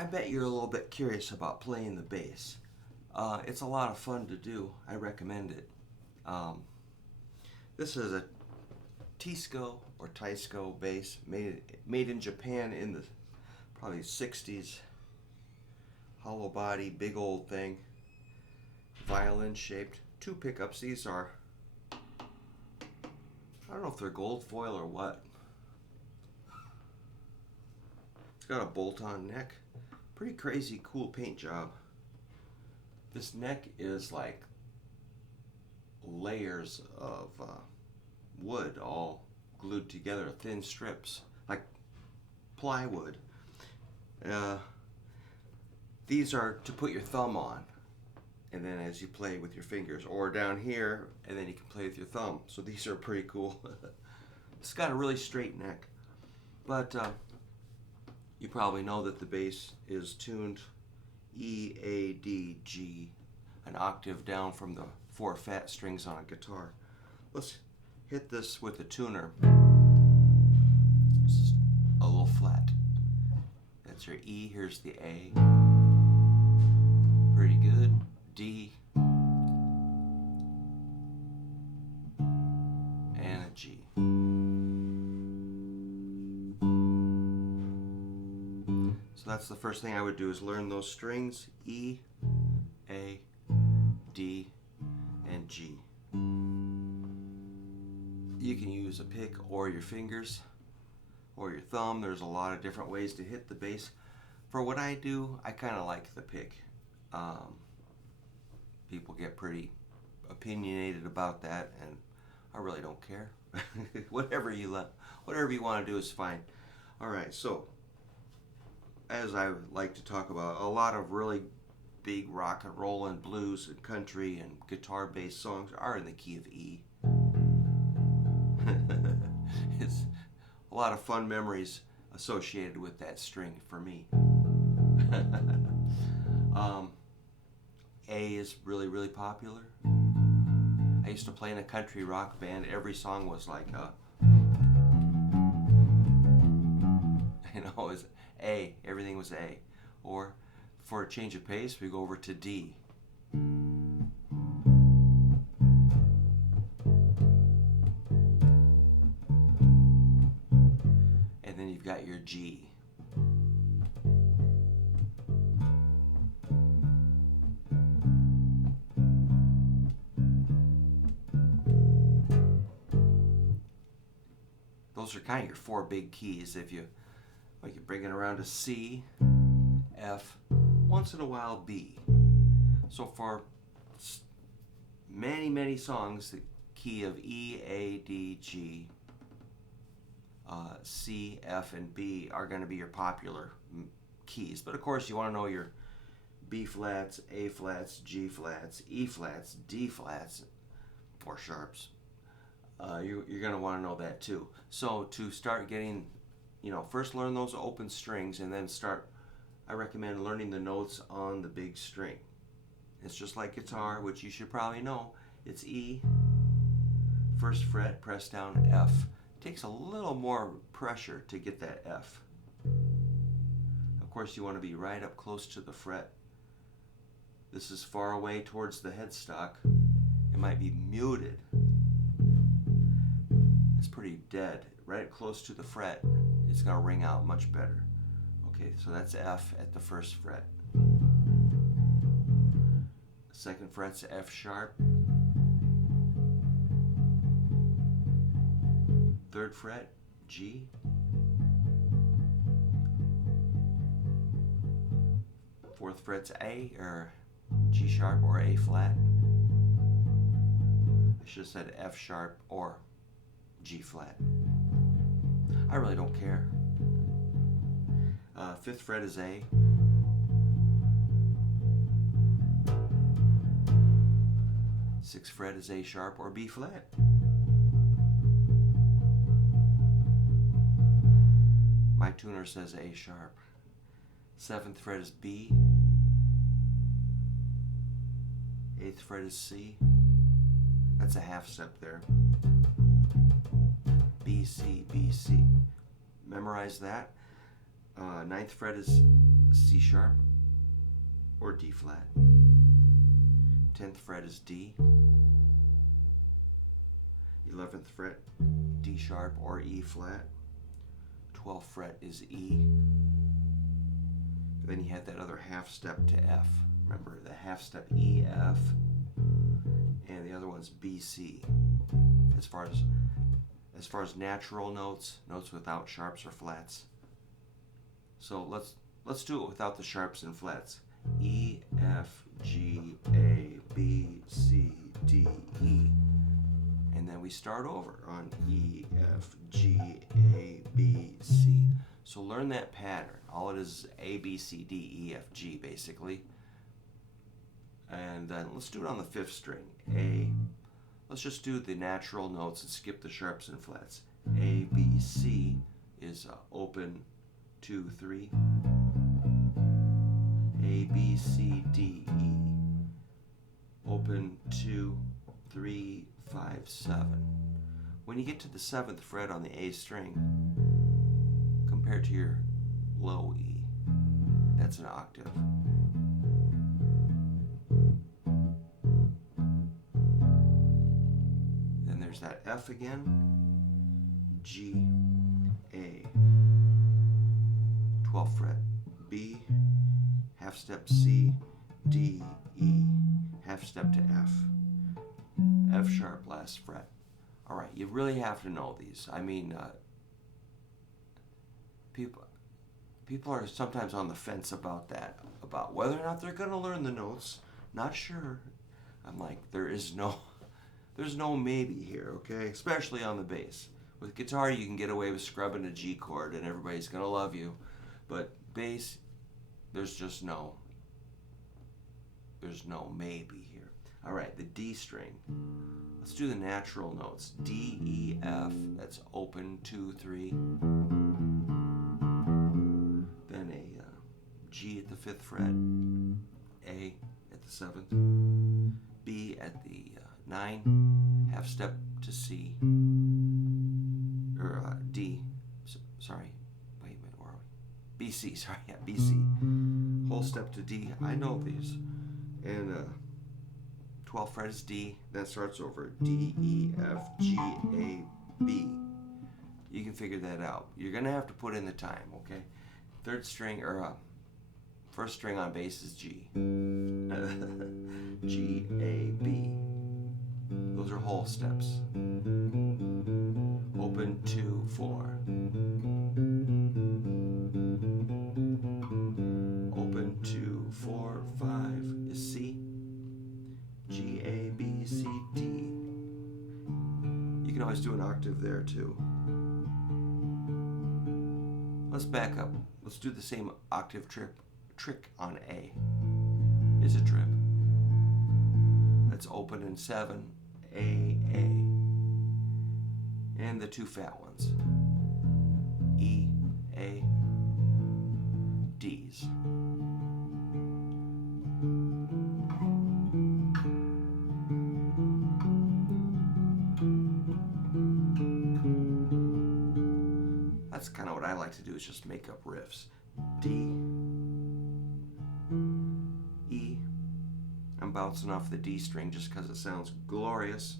I bet you're a little bit curious about playing the bass. It's a lot of fun to do. I recommend it. Um, this is a Tisco or Taisco bass made in Japan in the probably 60s. Hollow body, big old thing, violin shaped. Two pickups. These are, I don't know if they're gold foil or what. It's got a bolt-on neck. Pretty crazy, cool paint job. This neck is like layers of wood all glued together, thin strips, like plywood. These are to put your thumb on, and then as you play with your fingers, or down here, and then you can play with your thumb. So these are pretty cool. It's got a really straight neck, but you probably know that the bass is tuned E, A, D, G, an octave down from the 4 fat strings on a guitar. Let's hit this with a tuner. It's a little flat. That's your E, here's the A. Pretty good. D. And a G. So that's the first thing I would do, is learn those strings, E, A, D, and G. You can use a pick or your fingers or your thumb. There's a lot of different ways to hit the bass. For what I do, I kind of like the pick. People get pretty opinionated about that, and I really don't care. Whatever you want to do is fine. All right, so as I like to talk about, a lot of really big rock and roll and blues and country and guitar-based songs are in the key of E. It's a lot of fun memories associated with that string for me. A is really, really popular. I used to play in a country rock band. Every song was like it was A. Everything was A. Or for a change of pace, we go over to D. And then you've got your G. Those are kind of your 4 big keys. If you bring it around to C, F, once in a while B. So for many, many songs, the key of E, A, D, G, C, F, and B are going to be your popular keys. But of course, you want to know your B flats, A flats, G flats, E flats, D flats, or sharps. You're going to want to know that too. So to start getting, first learn those open strings, and then I recommend learning the notes on the big string. It's just like guitar, which you should probably know. It's E, first fret, press down F. It takes a little more pressure to get that F. Of course, you want to be right up close to the fret. This is far away towards the headstock. It might be muted. It's pretty dead. Right close to the fret, it's going to ring out much better. Okay, so that's F at the first fret. Second fret's F sharp. Third fret, G. Fourth fret's A, or G sharp or A flat. I should have said F sharp or G flat. I really don't care. Fifth fret is A. Sixth fret is A sharp or B flat. My tuner says A sharp. Seventh fret is B. Eighth fret is C. That's a half step there. B, C, B, C. Memorize that. Ninth fret is C sharp or D flat. 10th fret is D. 11th fret, D sharp or E flat. 12th fret is E. Then you have that other half step to F. Remember, the half step E, F, and the other one's B, C. As far as natural notes, notes without sharps or flats. So let's do it without the sharps and flats. E, F, G, A, B, C, D, E. And then we start over on E, F, G, A, B, C. So learn that pattern. All it is A, B, C, D, E, F, G, basically. And then let's do it on the 5th string. A. Let's just do the natural notes and skip the sharps and flats. A, B, C is open, 2, 3. A, B, C, D, E. Open, 2, 3, 5, 7. When you get to the 7th fret on the A string, compared to your low E, that's an octave. Then there's that F again, G, A, 12th fret, B, half step C, D, E, half step to F. F sharp last fret. All right, you really have to know these. I mean, people are sometimes on the fence about that, about whether or not they're going to learn the notes. Not sure. I'm like, there's no maybe here, okay? Especially on the bass. With guitar, you can get away with scrubbing a G chord, and everybody's going to love you. But bass, there's no maybe here. All right, the D string. Let's do the natural notes. D, E, F, that's open, 2, 3. Then a G at the 5th fret, A at the 7th, B at the 9, half step to C, or D, sorry, wait a minute, where are we? B, C, sorry, yeah, B, C. Whole step to D, I know these. And 12th fret is D, that starts over D, E, F, G, A, B. You can figure that out. You're going to have to put in the time, okay? 3rd string, or 1st string on bass is G. G, A, B. Those are whole steps. Open, 2, 4. Open, 2, 4, 5 is C. G, A, B, C, D. You can always do an octave there too. Let's back up. Let's do the same octave trick on A. It's a trip. That's open in 7, A, A. And the 2 fat ones. E, A, D's. That's kind of what I like to do, is just make up riffs. D, E. I'm bouncing off the D string just because it sounds glorious.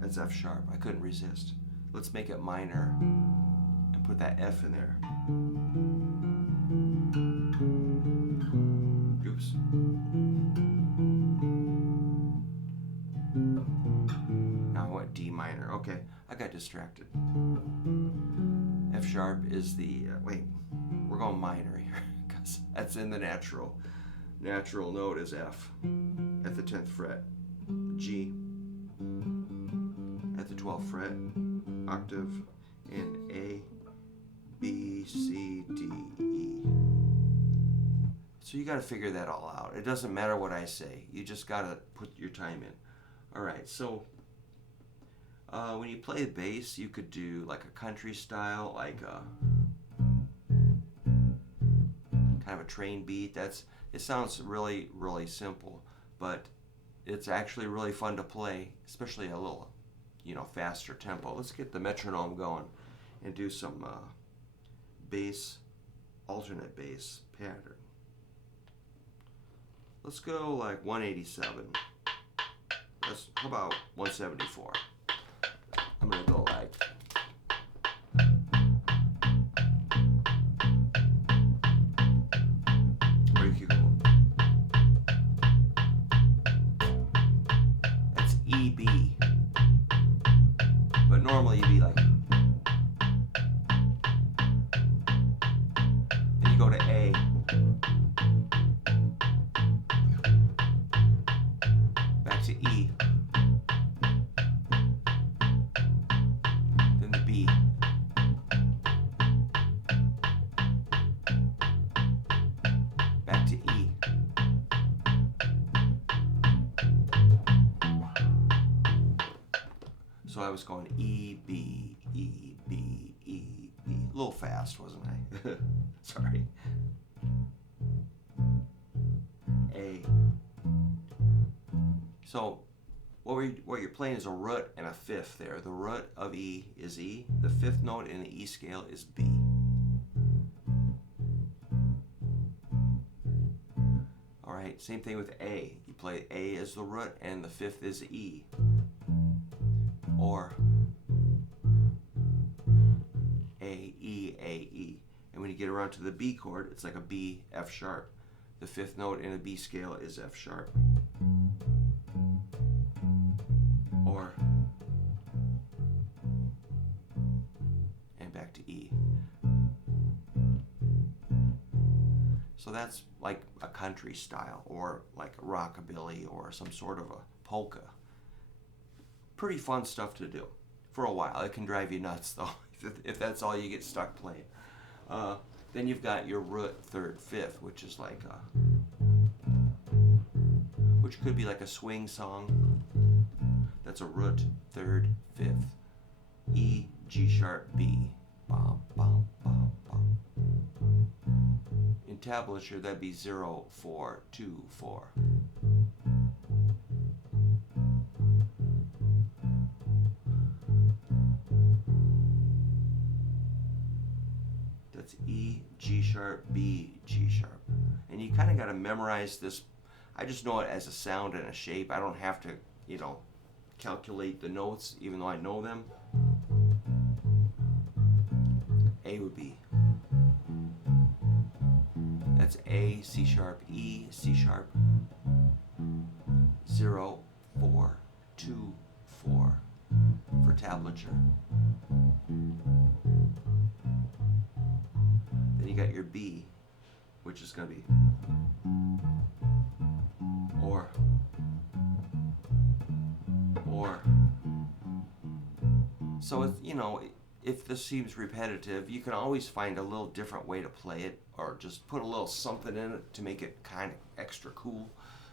That's F sharp. I couldn't resist. Let's make it minor and put that F in there. Oops. Now I went D minor. Okay, I got distracted. F sharp is the, wait, we're going minor here because that's in the natural. Natural note is F at the 10th fret. G at the 12th fret, octave, and A, B, C, D, E. So you got to figure that all out. It doesn't matter what I say. You just got to put your time in. All right, so when you play bass, you could do like a country style, like a kind of a train beat. It sounds really, really simple, but it's actually really fun to play, especially a little, faster tempo. Let's get the metronome going and do some bass alternate bass pattern. Let's go like 187. How about 174? I'm gonna go like. Or you could go. That's EB. But normally you'd be like. Then you go to A. Back to E. Then the B. Back to E. So I was going E, B, E, B, E, B. A little fast, wasn't I? Sorry. A. So what you're playing is a root and a fifth there. The root of E is E. The fifth note in the E scale is B. All right, same thing with A. You play A as the root and the fifth is E. Or A, E, A, E. And when you get around to the B chord, it's like a B, F sharp. The fifth note in a B scale is F sharp. Or, and back to E. So that's like a country style, or like a rockabilly, or some sort of a polka. Pretty fun stuff to do for a while. It can drive you nuts though, if that's all you get stuck playing. Then you've got your root, third, fifth, which is like which could be like a swing song. That's a root, third, fifth. E, G sharp, B. Bum, bum, bum, bum. In tablature, that'd be 0, 4, 2, 4. That's E, G sharp, B, G sharp. And you kind of got to memorize this. I just know it as a sound and a shape. I don't have to, calculate the notes, even though I know them. A would be. That's A, C sharp, E, C sharp. 0, 4, 2, 4 for tablature. Then you got your B, which is going to be or. So it's, if this seems repetitive, you can always find a little different way to play it, or just put a little something in it to make it kind of extra cool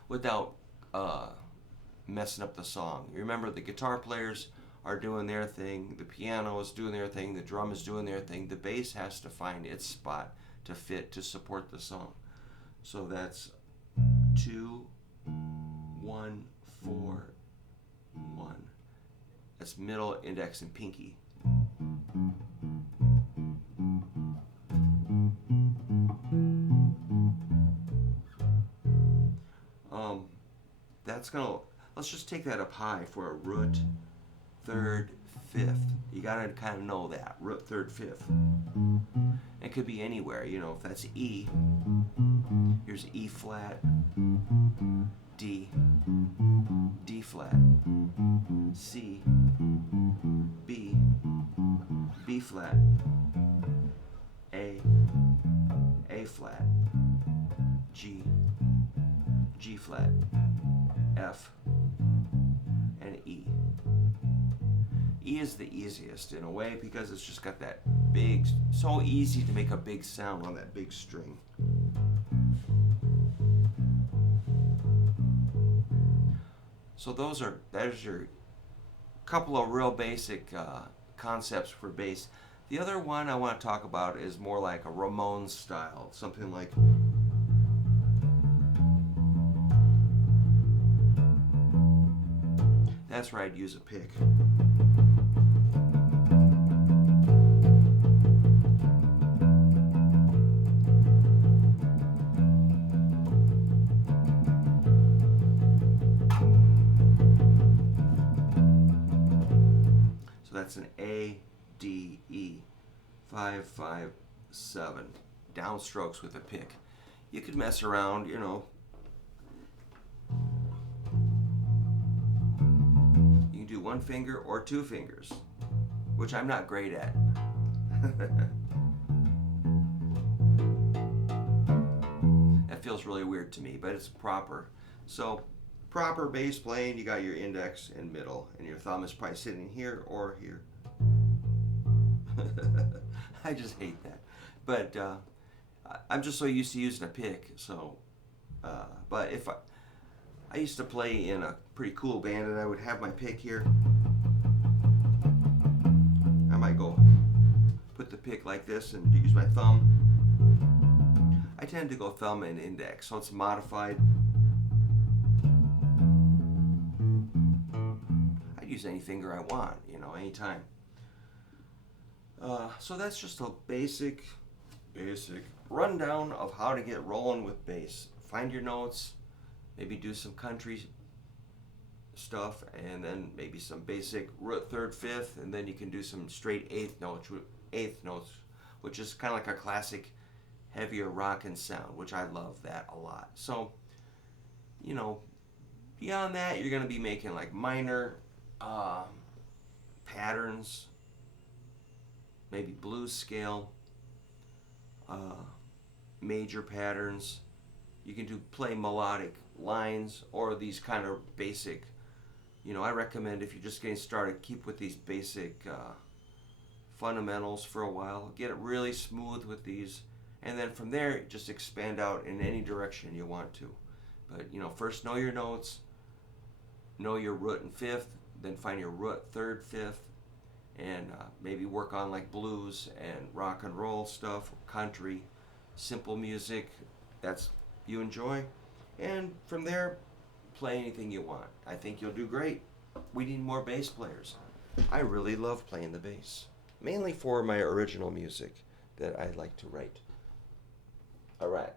without messing up the song. You remember, the guitar players are doing their thing, the piano is doing their thing, the drum is doing their thing, the bass has to find its spot to fit to support the song. So that's 2, 1, 4, 1. That's middle, index, and pinky. Let's just take that up high for a root, third, fifth. You gotta kind of know that, root, third, fifth. It could be anywhere, if that's E, here's E flat, D, D flat, C, B, B flat, A flat, G, G flat, F, and E. E is the easiest in a way because it's just got that big, so easy to make a big sound on that big string. So there's your couple of real basic concepts for bass. The other one I want to talk about is more like a Ramones style, something like. That's where I'd use a pick. That's an A, D, E. 5, 5, 7. Downstrokes with a pick. You could mess around, you know. You can do one finger or two fingers, which I'm not great at. That feels really weird to me, but it's proper. So, proper bass playing, you got your index and middle, and your thumb is probably sitting here or here. I just hate that. But I'm just so used to using a pick. So, but if I used to play in a pretty cool band, and I would have my pick here. I might go put the pick like this and use my thumb. I tend to go thumb and index, so it's modified. I use any finger I want, you know, anytime. So that's just a basic rundown of how to get rolling with bass. Find your notes, maybe do some country stuff, and then maybe some basic root third, fifth, and then you can do some straight eighth notes, which is kind of like a classic heavier rockin' sound, which I love that a lot. So, you know, beyond that, you're going to be making like minor patterns, maybe blues scale, major patterns. You can play melodic lines or these kind of basic, you know, I recommend if you're just getting started, keep with these basic fundamentals for a while. Get it really smooth with these, and then from there, just expand out in any direction you want to. But, you know, first know your notes, know your root and fifth, then find your root third, fifth, and maybe work on like blues and rock and roll stuff, country, simple music that's you enjoy, and from there play anything you want. I think you'll do great. We need more bass players. I really love playing the bass, mainly for my original music that I like to write. All right.